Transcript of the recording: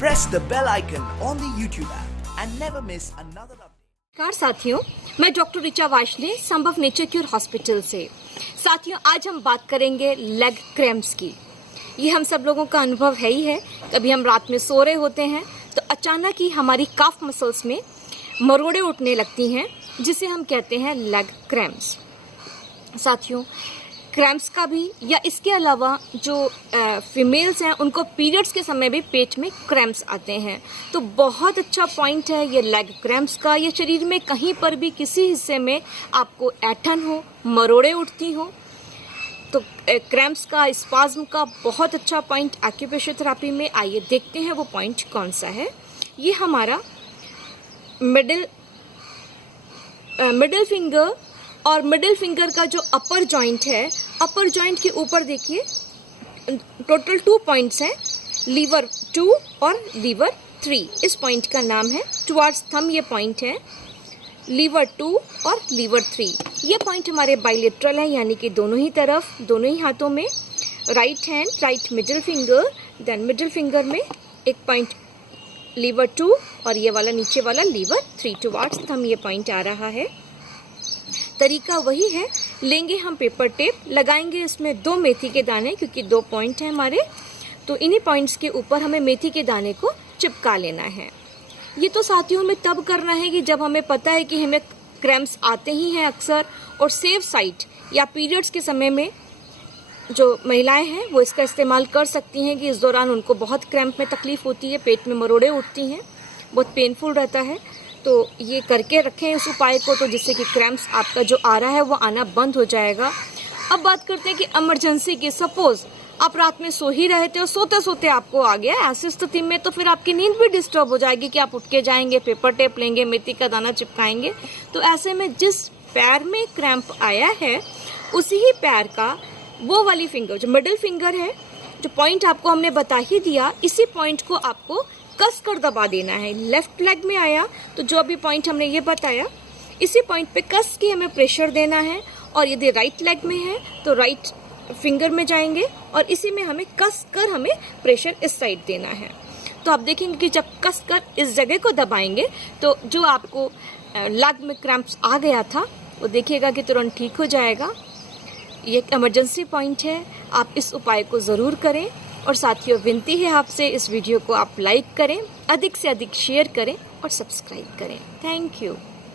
press the bell icon on the YouTube app and never miss another update. नमस्कार साथियों, मैं doctor Richa वाशले संभव nature cure hospital से। साथियों, आज हम बात करेंगे लेग क्रैम्प्स की। ये हम सब लोगों का अनुभव है ही है। कभी हम रात में सो रहे होते हैं तो अचानक ही हमारी काफ मसल्स में मरोड़े उठने लगती हैं, जिसे हम कहते हैं लेग क्रैम्प्स। साथियों, क्रैम्प्स का भी या इसके अलावा जो फीमेल्स हैं उनको पीरियड्स के समय भी पेट में क्रैम्प्स आते हैं। तो बहुत अच्छा पॉइंट है ये लेग क्रैम्प्स का। ये शरीर में कहीं पर भी किसी हिस्से में आपको ऐठन हो, मरोड़े उठती हो, तो क्रैम्प्स का, स्पाज्म का बहुत अच्छा पॉइंट एक्यूप्रेशर थेरेपी में। आइए देखते हैं वो पॉइंट कौन सा है। ये हमारा मिडिल फिंगर और मिडिल फिंगर का जो अपर जॉइंट है, अपर जॉइंट के ऊपर देखिए टोटल 2 पॉइंट्स हैं, लीवर 2 और लीवर 3। इस पॉइंट का नाम है टुवर्ड्स थंब। ये पॉइंट है लीवर 2 और लीवर 3। ये पॉइंट हमारे बाइलेटरल है, यानी कि दोनों ही तरफ, दोनों ही हाथों में। Right hand, right middle finger, then middle finger में एक पॉइंट लीवर 2 और ये वाला नीचे वाला लीवर 3 टुवर्ड्स थंब। ये पॉइंट आ रहा है। तरीका वही है, लेंगे हम पेपर टेप, लगाएंगे इसमें 2 मेथी के दाने, क्योंकि 2 पॉइंट हैं हमारे, तो इन्हीं पॉइंट्स के ऊपर हमें मेथी के दाने को चिपका लेना है। ये तो साथियों हमें तब करना है कि जब हमें पता है कि हमें क्रैम्प्स आते ही हैं अक्सर, और सेफ साइड या पीरियड्स के समय में जो महिलाएं हैं वो इसका इस्तेमाल कर सकती हैं कि इस दौरान उनको बहुत क्रैम्प में तकलीफ होती है, पेट में मरोड़े उठती हैं, बहुत पेनफुल रहता है। तो ये करके रखें इस उपाय को, तो जिससे कि क्रैम्प्स आपका जो आ रहा है वो आना बंद हो जाएगा। अब बात करते हैं कि इमरजेंसी की। सपोज आप रात में सो ही रहे थे और सोते सोते आपको आ गया, ऐसी स्थिति में तो फिर आपकी नींद भी डिस्टर्ब हो जाएगी कि आप उठ के जाएंगे, पेपर टेप लेंगे, मेथी का दाना चिपकाएंगे। तो ऐसे में जिस पैर में क्रैम्प आया है उसी ही पैर का वो वाली फिंगर, जो मिडिल फिंगर है, जो पॉइंट आपको हमने बता ही दिया, इसी पॉइंट को आपको कस कर दबा देना है। लेफ्ट लेग में आया तो जो अभी पॉइंट हमने ये बताया, इसी पॉइंट पे कस के हमें प्रेशर देना है। और यदि राइट लेग में है तो राइट फिंगर में जाएंगे और इसी में हमें कस कर हमें प्रेशर इस साइड देना है। तो आप देखेंगे कि जब कस कर इस जगह को दबाएंगे तो जो आपको लेग में क्रैम्प्स आ गया था वो देखिएगा कि तुरंत ठीक हो जाएगा। ये एक इमरजेंसी पॉइंट है, आप इस उपाय को ज़रूर करें। और साथियों, विनती है आपसे, इस वीडियो को आप लाइक करें, अधिक से अधिक शेयर करें और सब्सक्राइब करें। Thank you.